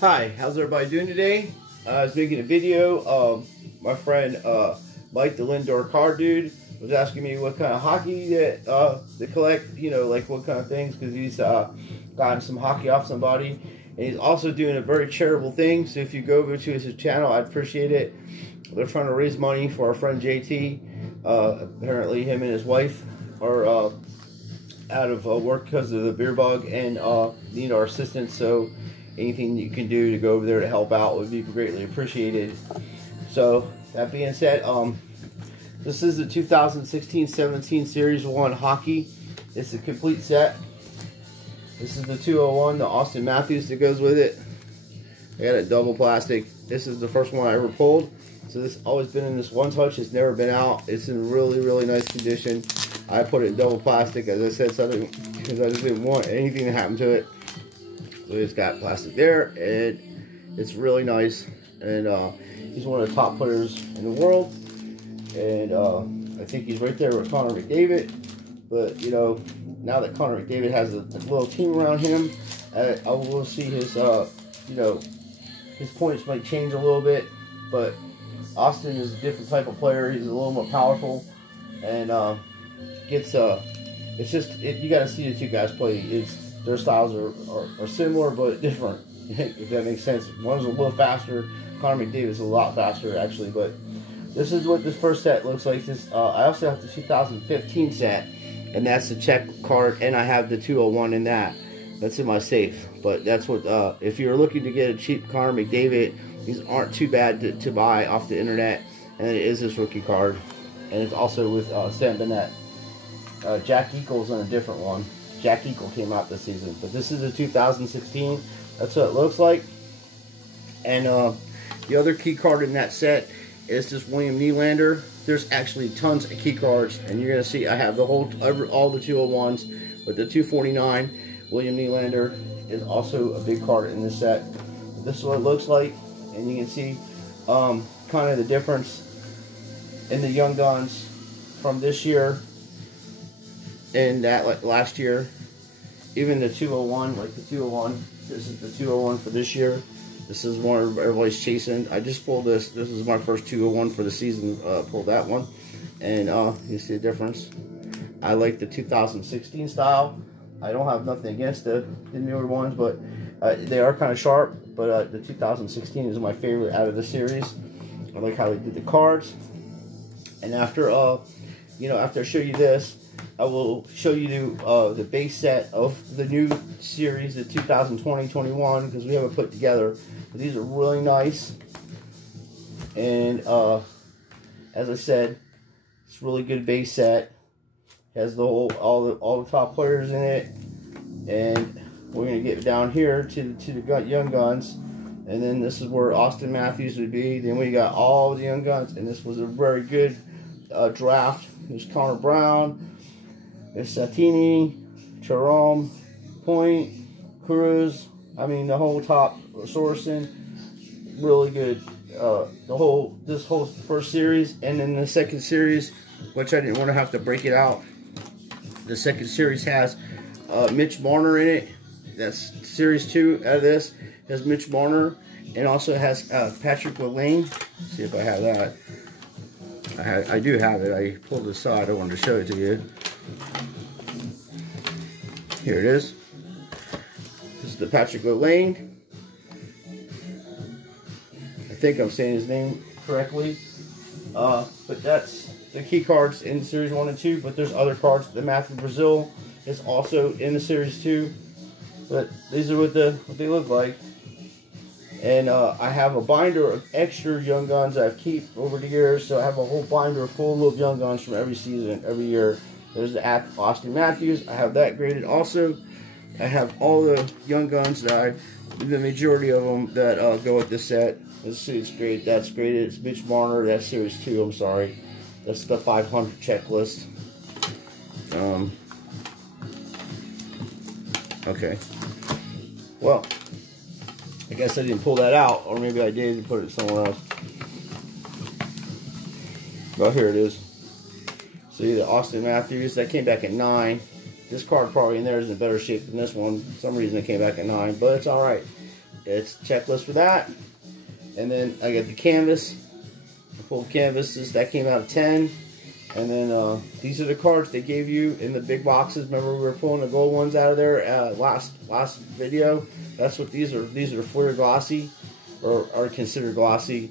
Hi, how's everybody doing today? I was making a video. My friend Mike, the Lindor card dude, was asking me what kind of hockey that to collect. You know, like what kind of things, because he's gotten some hockey off somebody, and he's also doing a very charitable thing. So if you go over to his channel, I'd appreciate it. They're trying to raise money for our friend JT. Apparently, him and his wife are out of work because of the beer bug and need our assistance. So anything you can do to go over there to help out would be greatly appreciated. So that being said, this is the 2016-17 Series 1 hockey. It's a complete set. This is the 201, the Austin Matthews that goes with it. I got a double plastic. This is the first one I ever pulled. So this has always been in this one touch. It's never been out. It's in really, really nice condition. I put it in double plastic, as I said, something because I just didn't want anything to happen to it. So it's got plastic there, and it's really nice. And he's one of the top players in the world. And I think he's right there with Connor McDavid. But, you know, now that Connor McDavid has a little team around him, I will see his, you know, his points might change a little bit. But Austin is a different type of player. He's a little more powerful. And it's just, you got to see the two guys play. Their styles are similar but different, if that makes sense. One's a little faster. Connor McDavid's a lot faster, actually. But this is what this first set looks like. This I also have the 2015 set, and that's the check card, and I have the 201 in that. That's in my safe. But that's what, if you're looking to get a cheap Connor McDavid, these aren't too bad to buy off the internet. And it is this rookie card. And it's also with Sam Bennett. Jack Equals on a different one. Jack Equal came out this season, but this is a 2016. That's what it looks like. And the other key card in that set is this William Nylander. There's actually tons of key cards, and you're gonna see I have the all the 201s, but the 249 William Nylander is also a big card in this set. This is what it looks like, and you can see kind of the difference in the Young Guns from this year and that, like last year. Even the 201, like the 201, this is the 201 for this year. This is one everybody's chasing. I just pulled this. This is my first 201 for the season. Pulled that one, and you see the difference. I like the 2016 style. I don't have nothing against the newer ones, but they are kind of sharp. But the 2016 is my favorite out of the series. I like how they did the cards. And after you know, after I show you this, I will show you the base set of the new series, the 2020-21, because we have it put together. But these are really nice, and as I said, it's a really good base set. It has the whole all the top players in it, and we're gonna get down here to the Young Guns, and then this is where Austin Matthews would be. Then we got all the Young Guns, and this was a very good draft. There's Connor Brown. It's Satini, Charom, Point, Cruz. I mean, the whole top, Sorsen, really good. This whole first series, and then the second series, which I didn't want to have to break it out. The second series has Mitch Marner in it. That's series 2 out of this. It has Mitch Marner, and also has Patrick Laine. Let's see if I have that. I do have it. I pulled this aside. I wanted to show it to you. Here it is. This is the Patrick Laine. I think I'm saying his name correctly. But that's the key cards in Series 1 and 2. But there's other cards. The Matthew Brazil is also in the Series 2. But these are what they look like. And I have a binder of extra Young Guns I've kept over the years. So I have a whole binder full of Young Guns from every season, every year. There's the Austin Matthews. I have that graded also. I have all the Young Guns that the majority of them that go with this set. Let's see, it's great. That's graded. It's Mitch Marner. That's Series 2. I'm sorry. That's the 500 checklist. Okay. Well, I guess I didn't pull that out, or maybe I did and put it somewhere else. Well, here it is. See the Austin Matthews, that came back at 9. This card probably in there is in better shape than this one. For some reason it came back at 9, but it's alright. it's checklist for that. And then I got the canvas. I pulled canvases that came out of 10. And then these are the cards they gave you in the big boxes. Remember we were pulling the gold ones out of there last video. That's what these are. These are Flair glossy, or are considered glossy.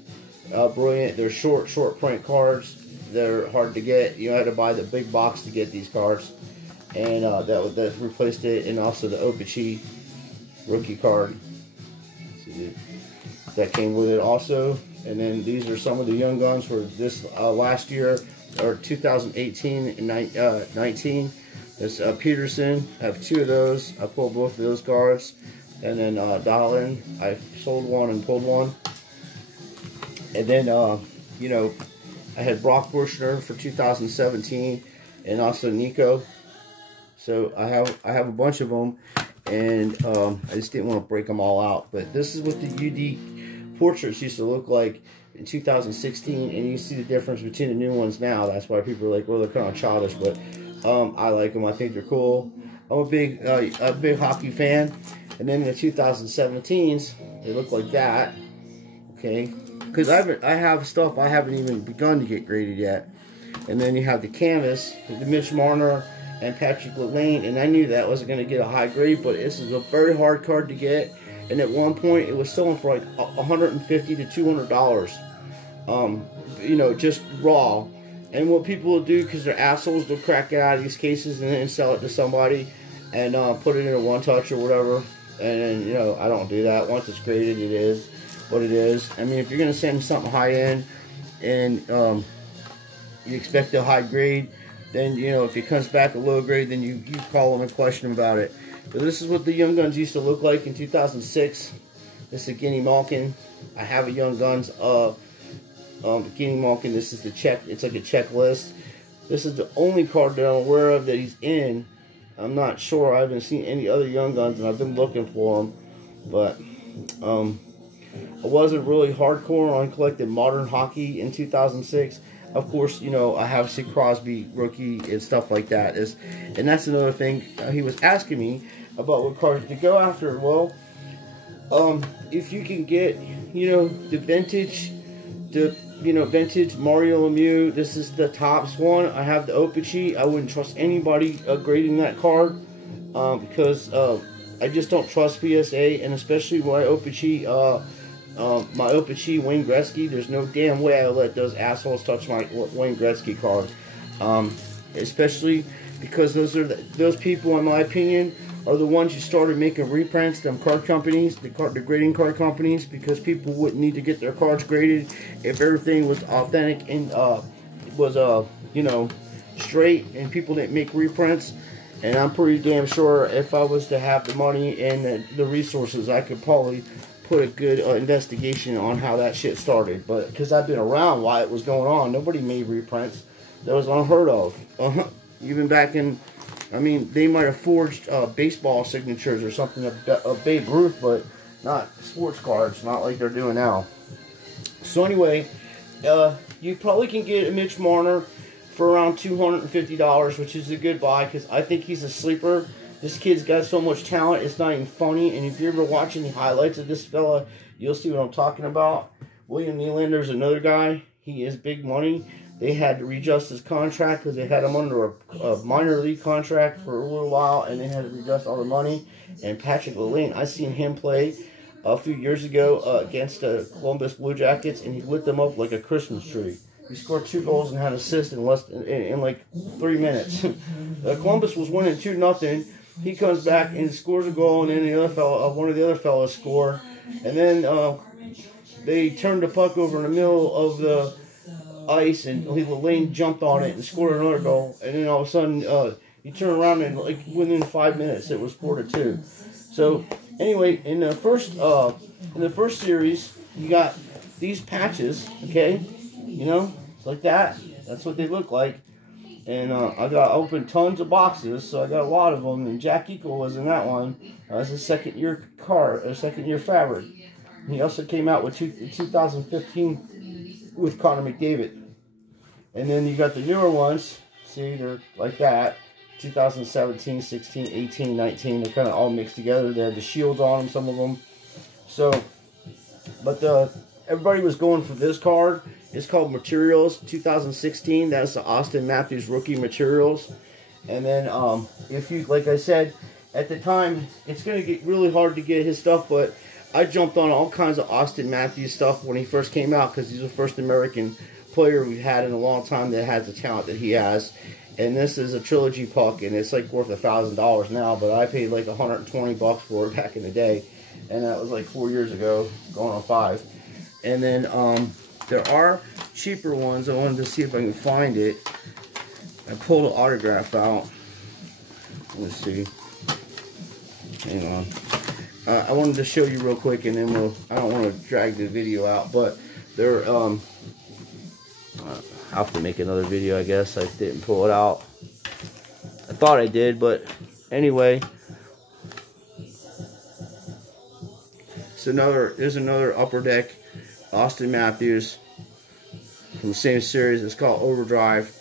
Brilliant. They're short print cards. They're hard to get. You had to buy the big box to get these cards, and that replaced it. And also the Opachi rookie card that came with it also. And then these are some of the young guns for this last year, or 2018 and 19. This Peterson. I have 2 of those. I pulled both of those cards. And then Dahlin, I sold one and pulled one. And then you know, I had Brock Bushner for 2017, and also Nico. So I have a bunch of them, and I just didn't want to break them all out. But this is what the UD portraits used to look like in 2016, and you see the difference between the new ones now. That's why people are like, well, they're kind of childish, but I like them. I think they're cool. I'm a big hockey fan. And then the 2017s, they look like that. Okay. Because I have stuff I haven't even begun to get graded yet. And then you have the canvas, the Mitch Marner and Patrick Lalane, and I knew that wasn't going to get a high grade, but this is a very hard card to get. And at one point, it was selling for like $150 to $200. You know, just raw. And what people will do, because they're assholes, they'll crack it out of these cases and then sell it to somebody and put it in a one-touch or whatever. And you know, I don't do that. Once it's graded, it is what it is. I mean, if you're going to send something high-end and you expect a high grade, then, you know, if it comes back a low grade, then you call them and question about it. But this is what the Young Guns used to look like in 2006. This is a Guinea Malkin. I have a Young Guns Guinea Malkin. This is the check. It's like a checklist. This is the only card that I'm aware of that he's in. I'm not sure. I haven't seen any other Young Guns, and I've been looking for them. But I wasn't really hardcore on collecting modern hockey in 2006. Of course, you know, I have Sid Crosby rookie and stuff like that. And that's another thing. He was asking me about what cards to go after. Well, if you can get, you know, the vintage, vintage Mario Lemieux. This is the Topps one. I have the Opachi. I wouldn't trust anybody grading that card because I just don't trust PSA, and especially my Opachi. Wayne Gretzky, there's no damn way I let those assholes touch my Wayne Gretzky card. Especially because those people, in my opinion, are the ones who started making reprints, them card companies, the grading card companies, because people wouldn't need to get their cards graded if everything was authentic and was you know, straight, and people didn't make reprints. And I'm pretty damn sure if I was to have the money and the resources, I could probably put a good investigation on how that shit started. But because I've been around while it was going on, nobody made reprints. That was unheard of. Even back in, I mean, they might have forged baseball signatures or something of Babe Ruth, but not sports cards, not like they're doing now. So anyway, you probably can get a Mitch Marner for around $250, which is a good buy, because I think he's a sleeper. This kid's got so much talent, it's not even funny. And if you're ever watching the highlights of this fella, you'll see what I'm talking about. William Nylander's another guy. He is big money. They had to readjust his contract because they had him under a minor league contract for a little while, and they had to readjust all the money. And Patrick Lalane, I seen him play a few years ago against the Columbus Blue Jackets, and he lit them up like a Christmas tree. He scored 2 goals and had an assist in like 3 minutes. Columbus was winning 2-0. He comes back and scores a goal, and then the other fellow, one of the other fellows score. And then they turned the puck over in the middle of the ice, and Lane jumped on it and scored another goal. And then all of a sudden, he turned around and like within 5 minutes, it was 4-2. So anyway, in the first series, you got these patches, okay? You know, like that. That's what they look like. And I opened tons of boxes, so I got a lot of them. And Jack Eichel was in that one. That's a second-year card, a second-year fabric. He also came out with 2015 with Connor McDavid. And then you got the newer ones. See, they're like that. 2017, 16, 18, 19. They're kind of all mixed together. They have the shields on them, some of them. So, but everybody was going for this card. It's called Materials 2016. That's the Austin Matthews rookie materials. And then if you, like I said, at the time, it's going to get really hard to get his stuff, but I jumped on all kinds of Austin Matthews stuff when he first came out because he's the first American player we've had in a long time that has the talent that he has. And this is a trilogy puck, and it's like worth $1,000 now, but I paid like $120 for it back in the day, and that was like 4 years ago, going on 5. And then there are cheaper ones. I wanted to see if I can find it. I pulled an autograph out. Let's see. Hang on. I wanted to show you real quick, and then I don't want to drag the video out, but they're I'll have to make another video, I guess. I didn't pull it out. I thought I did, but anyway. There's another Upper Deck Austin Matthews from the same series. It's called Overdrive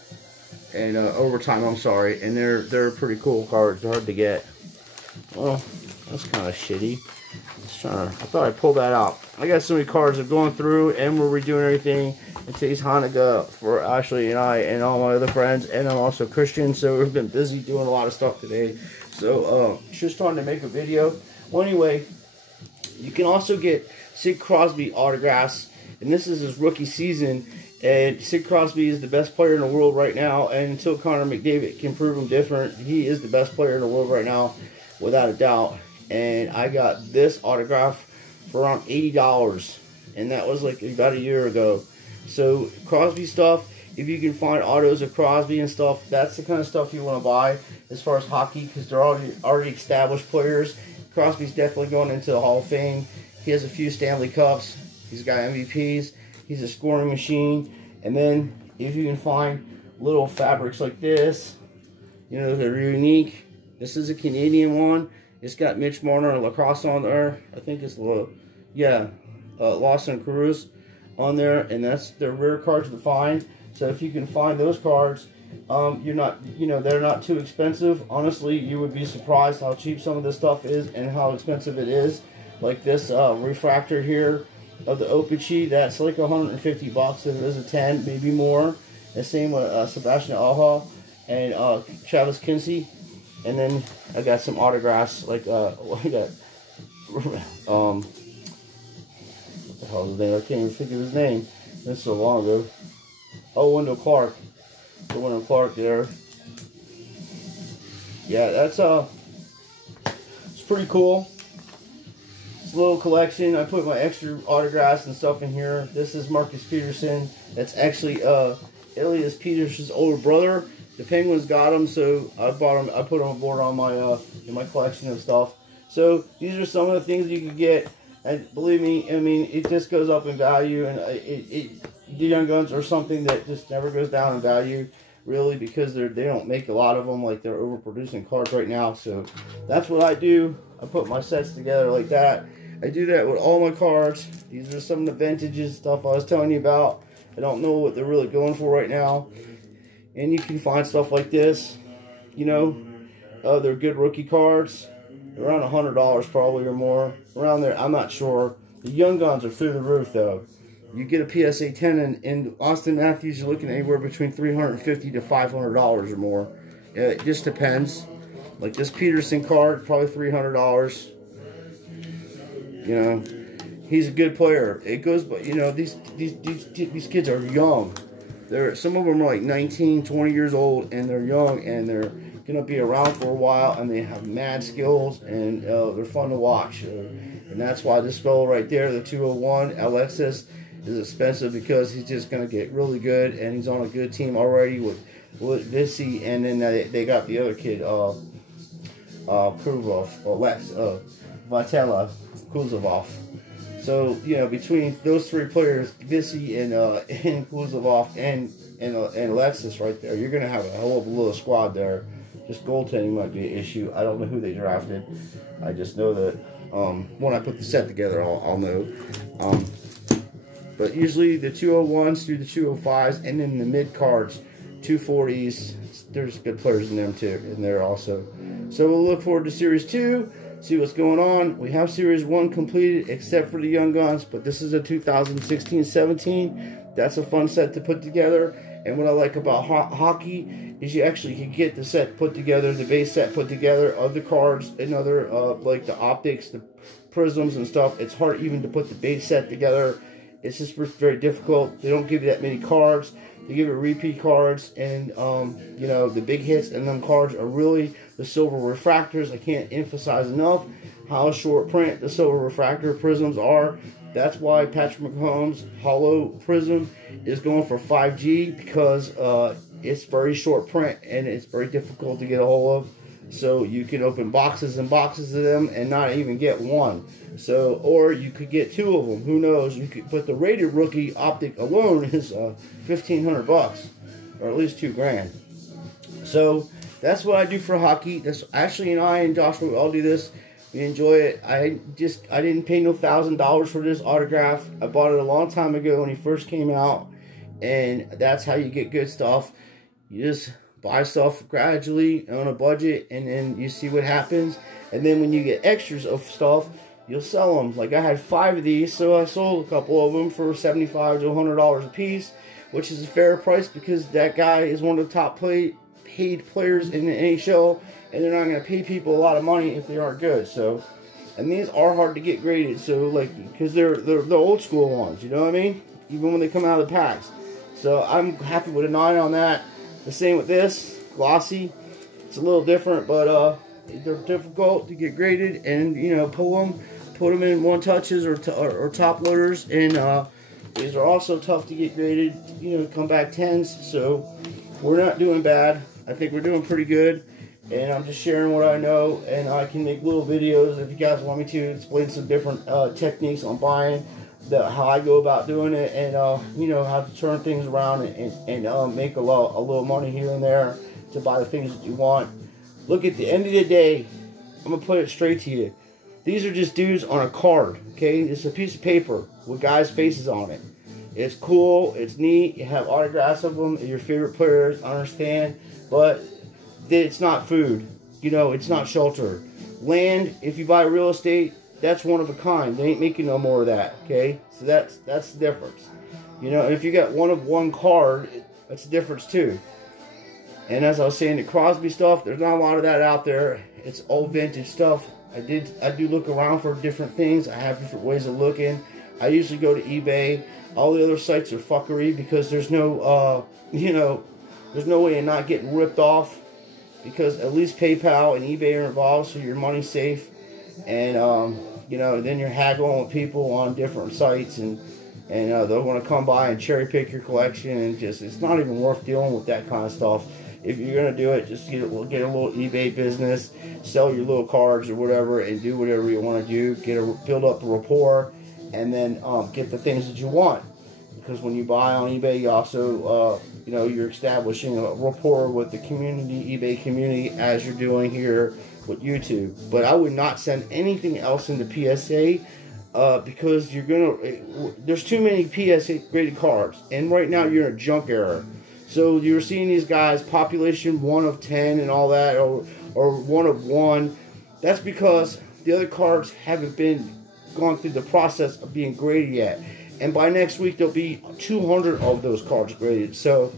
and Overtime. I'm sorry, and they're pretty cool cards. They're hard to get. Well, that's kind of shitty. I thought I pulled that out. I got so many cards I'm going through, and we're redoing everything. And today's Hanukkah for Ashley and I and all my other friends, and I'm also Christian, so we've been busy doing a lot of stuff today. So just trying to make a video. Well, anyway, you can also get Sid Crosby autographs, and this is his rookie season. And Sid Crosby is the best player in the world right now, and until Connor McDavid can prove him different, he is the best player in the world right now, without a doubt. And I got this autograph for around $80, and that was like about a year ago. So Crosby stuff, if you can find autos of Crosby and stuff, that's the kind of stuff you want to buy as far as hockey, because they're already established players. Crosby's definitely going into the Hall of Fame. He has a few Stanley Cups. He's got MVPs. He's a scoring machine. And then if you can find little fabrics like this, you know, they're unique. This is a Canadian one. It's got Mitch Marner and Lacrosse on there. I think it's Lawson Cruz on there, and they're rare cards to find. So if you can find those cards, they're not too expensive. Honestly, you would be surprised how cheap some of this stuff is and how expensive it is. Like this refractor here of the Okachi, that's like $150 if it is a 10, maybe more. The same with Sebastian Aho and Travis Kinsey. And then I got some autographs, like I got what the hell is his name? I can't even think of his name. This is so long ago. Oh, Wendell Clark. The Wendell Clark there. Yeah, that's it's pretty cool. It's a little collection. I put my extra autographs and stuff in here. This is Marcus Peterson. That's actually Elias Peterson's older brother. The Penguins got him, so I bought him. I put him aboard on my in my collection of stuff. So these are some of the things you can get, and believe me, I mean, it just goes up in value, and the Young Guns are something that just never goes down in value, really, because they don't make a lot of them. Like, they're overproducing cards right now. So that's what I do. I put my sets together like that. I do that with all my cards. These are some of the vintages stuff I was telling you about. I don't know what they're really going for right now. And you can find stuff like this, you know, they're good rookie cards, around $100 probably or more, around there, I'm not sure. The Young Guns are through the roof though. You get a PSA 10 in Austin Matthews, you're looking anywhere between $350 to $500 or more. It just depends. Like this Peterson card, probably $300. You know, he's a good player. It goes, but you know, these kids are young. Some of them are like 19, 20 years old, and they're young, and they're going to be around for a while, and they have mad skills, and they're fun to watch. And that's why this fellow right there, the 201, Alexis, is expensive, because he's just going to get really good, and he's on a good team already with Vissy, and then they got the other kid, Vitala Kuzovov. So, you know, between those three players, Vissy and Kuzovov and Alexis right there, you're going to have a hell of a little squad there. Just goaltending might be an issue. I don't know who they drafted. I just know that when I put the set together, I'll know. But usually the 201s through the 205s, and then the mid cards, 240s, there's good players in them too, in there also. So we'll look forward to Series 2. see what's going on. We have Series 1 completed except for the Young Guns, but this is a 2016-17. That's a fun set to put together. And what I like about hockey is you actually can get the set put together, the base set put together of the cards and other, like the optics, the prisms and stuff. It's hard even to put the base set together. It's just very difficult. They don't give you that many cards. They give you repeat cards, and you know, the big hits and them cards are really the silver refractors. I can't emphasize enough how short print the silver refractor prisms are. That's why Patrick Mahomes' hollow prism is going for 5G, because it's very short print and it's very difficult to get a hold of. So you can open boxes and boxes of them and not even get one. So, or you could get two of them. Who knows? You could, but the rated rookie optic alone is $1,500 bucks, or at least $2,000. So that's what I do for hockey. That's Ashley and I and Joshua, we all do this. We enjoy it. I didn't pay no $1,000 for this autograph. I bought it a long time ago when he first came out, and that's how you get good stuff. You just buy stuff gradually on a budget, and then you see what happens. And then when you get extras of stuff, you'll sell them. Like I had 5 of these, so I sold a couple of them for $75 to $100 a piece, which is a fair price because that guy is one of the top paid players in the NHL, and they're not going to pay people a lot of money if they aren't good. So, and these are hard to get graded, so like, because they're the old school ones, you know what I mean? Even when they come out of the packs. So I'm happy with a 9 on that. The same with this, glossy. It's a little different, but they're difficult to get graded, and you know, put them in one touches or top loaders, and these are also tough to get graded. You know, come back 10s. So we're not doing bad. I think we're doing pretty good, and I'm just sharing what I know, and I can make little videos if you guys want me to explain some different techniques on buying, how I go about doing it, and you know, how to turn things around and make a little money here and there to buy the things that you want. Look, at the end of the day, I'm gonna put it straight to you. These are just dudes on a card, okay? It's a piece of paper with guys' faces on it. It's cool, it's neat, you have autographs of them, your favorite players, I understand, but it's not food. You know, it's not shelter. Land, if you buy real estate, that's one of a kind. They ain't making no more of that, okay? So that's the difference. You know, if you got one of one card, that's the difference too. And as I was saying, the Crosby stuff, there's not a lot of that out there. It's old vintage stuff. I do look around for different things. I have different ways of looking. I usually go to eBay. All the other sites are fuckery because there's no, you know, there's no way of not getting ripped off, because at least PayPal and eBay are involved, so your money's safe. And you know, then you're haggling with people on different sites, and they'll want to come by and cherry pick your collection, and just, it's not even worth dealing with that kind of stuff. If you're gonna do it, just get a little eBay business, sell your little cards or whatever, and do whatever you want to do. Build up a rapport, and then get the things that you want. Because when you buy on eBay, you also you know, you're establishing a rapport with the community, eBay community, as you're doing here with YouTube. But I would not send anything else into PSA because there's too many PSA graded cards, and right now you're in a junk era. So you're seeing these guys, population 1 of 10 and all that, or 1 of 1. That's because the other cards haven't gone through the process of being graded yet. And by next week, there'll be 200 of those cards graded. So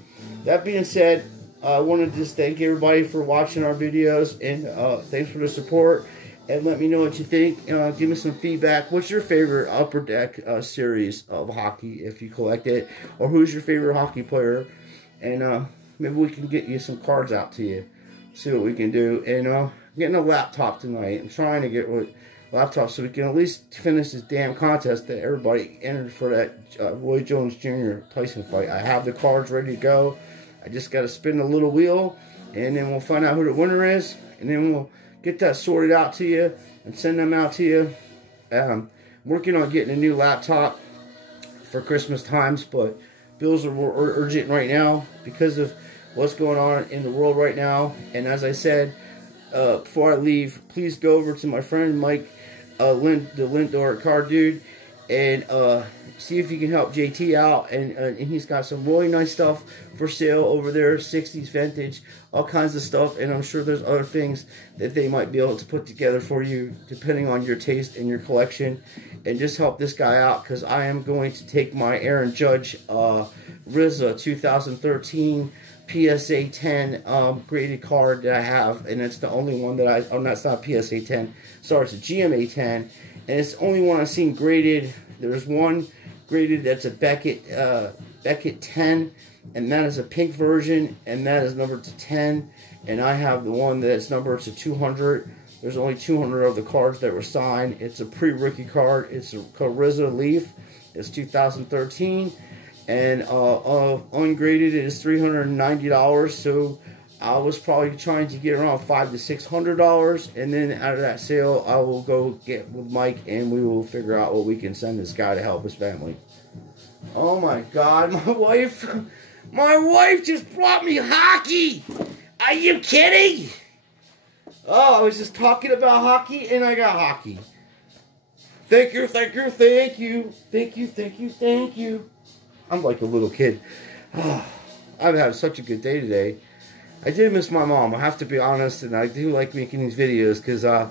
that being said, I want to just thank everybody for watching our videos, and thanks for the support. And let me know what you think. Give me some feedback. What's your favorite Upper Deck series of hockey, if you collect it? Or who's your favorite hockey player? And maybe we can get you some cards out to you. See what we can do. And I'm getting a laptop tonight. I'm trying to get a laptop so we can at least finish this damn contest that everybody entered for that Roy Jones Jr. Tyson fight. I have the cards ready to go. I just got to spin the little wheel, and then we'll find out who the winner is, and then we'll get that sorted out to you and send them out to you. I'm working on getting a new laptop for Christmas times, but bills are more urgent right now because of what's going on in the world right now. And as I said, before I leave, please go over to my friend Mike, the Lindor Card Dude, and see if you can help JT out. And he's got some really nice stuff for sale over there, 60s vintage, all kinds of stuff. And I'm sure there's other things that they might be able to put together for you, depending on your taste and your collection. And just help this guy out, because I am going to take my Aaron Judge RZA 2013 PSA 10 graded card that I have, and it's the only one that that's not PSA 10, sorry, it's a GMA 10, and it's the only one I've seen graded. There's one graded that's a Beckett 10, and that is a pink version, and that is numbered to 10, and I have the one that's numbered to 200. There's only 200 of the cards that were signed. It's a pre-rookie card. It's a RZA Leaf. It's 2013. And ungraded it is $390. So I was probably trying to get around $500 to $600. And then out of that sale, I will go get with Mike, and we will figure out what we can send this guy to help his family. Oh my God, my wife just brought me hockey. Are you kidding? Oh, I was just talking about hockey, and I got hockey. Thank you, thank you, thank you. Thank you, thank you, thank you. I'm like a little kid. Oh, I've had such a good day today. I did miss my mom, I have to be honest, and I do like making these videos, because I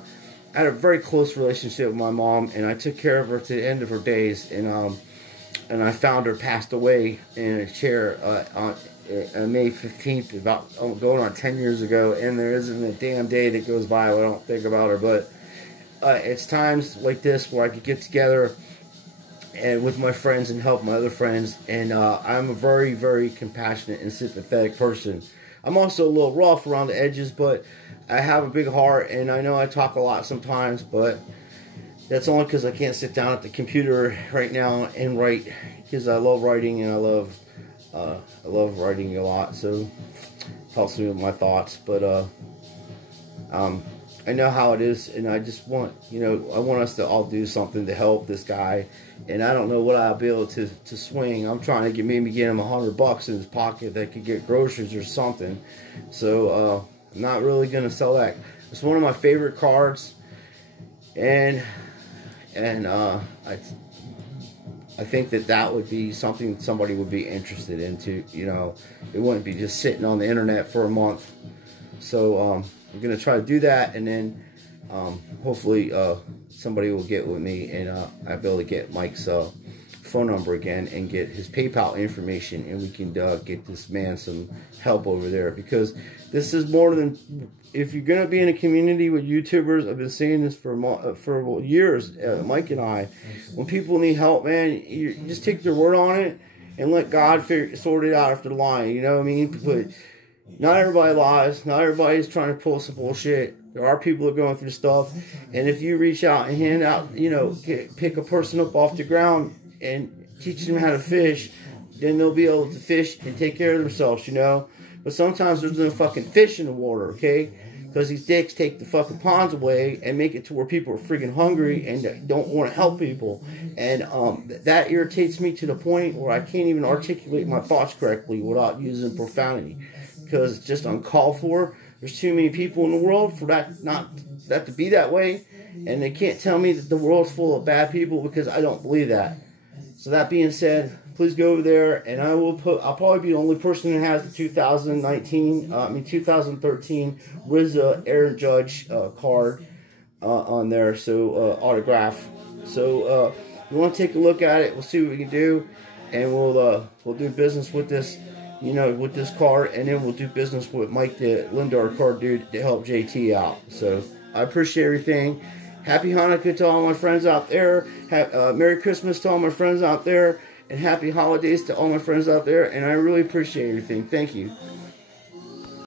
had a very close relationship with my mom, and I took care of her to the end of her days, and I found her passed away in a chair on May 15th, about going on 10 years ago, and there isn't a damn day that goes by where I don't think about her. But it's times like this where I could get together and with my friends and help my other friends, and I'm a very, very compassionate and sympathetic person. I'm also a little rough around the edges, but I have a big heart, and I know I talk a lot sometimes, but that's only because I can't sit down at the computer right now and write, because I love writing, and I love writing a lot, so it helps me with my thoughts. But I know how it is, and I just want, I want us to all do something to help this guy, and I don't know what I'll be able to swing. I'm trying to maybe get him $100 in his pocket that could get groceries or something. So I'm not really gonna sell that. It's one of my favorite cards, and I think that would be something somebody would be interested into. It wouldn't be just sitting on the internet for a month. So I'm gonna try to do that, and then hopefully somebody will get with me, and I'll be able to get Mike's phone number again and get his PayPal information, and we can get this man some help over there, because this is more than, if you're gonna be in a community with YouTubers, I've been saying this for years, Mike and I, when people need help, man, you just take their word on it and let God sort it out after the line. You know what I mean? But not everybody lies. Not everybody's trying to pull some bullshit. There are people that are going through stuff, and if you reach out and hand out, pick a person up off the ground and teach them how to fish, then they'll be able to fish and take care of themselves, But sometimes there's no fucking fish in the water, okay? Because these dicks take the fucking ponds away and make it to where people are freaking hungry and don't want to help people. And that irritates me to the point where I can't even articulate my thoughts correctly without using profanity, because it's just uncalled for. There's too many people in the world for that to be that way, and they can't tell me that the world's full of bad people, because I don't believe that. So that being said, please go over there, and I'll probably be the only person that has the 2013 RZA Aaron Judge card on there, so autograph. So you want to take a look at it? We'll see what we can do, and we'll do business with this, with this card, and then we'll do business with Mike, the Lindor card dude, to help JT out. So I appreciate everything. Happy Hanukkah to all my friends out there. Merry Christmas to all my friends out there. And happy holidays to all my friends out there. And I really appreciate everything. Thank you.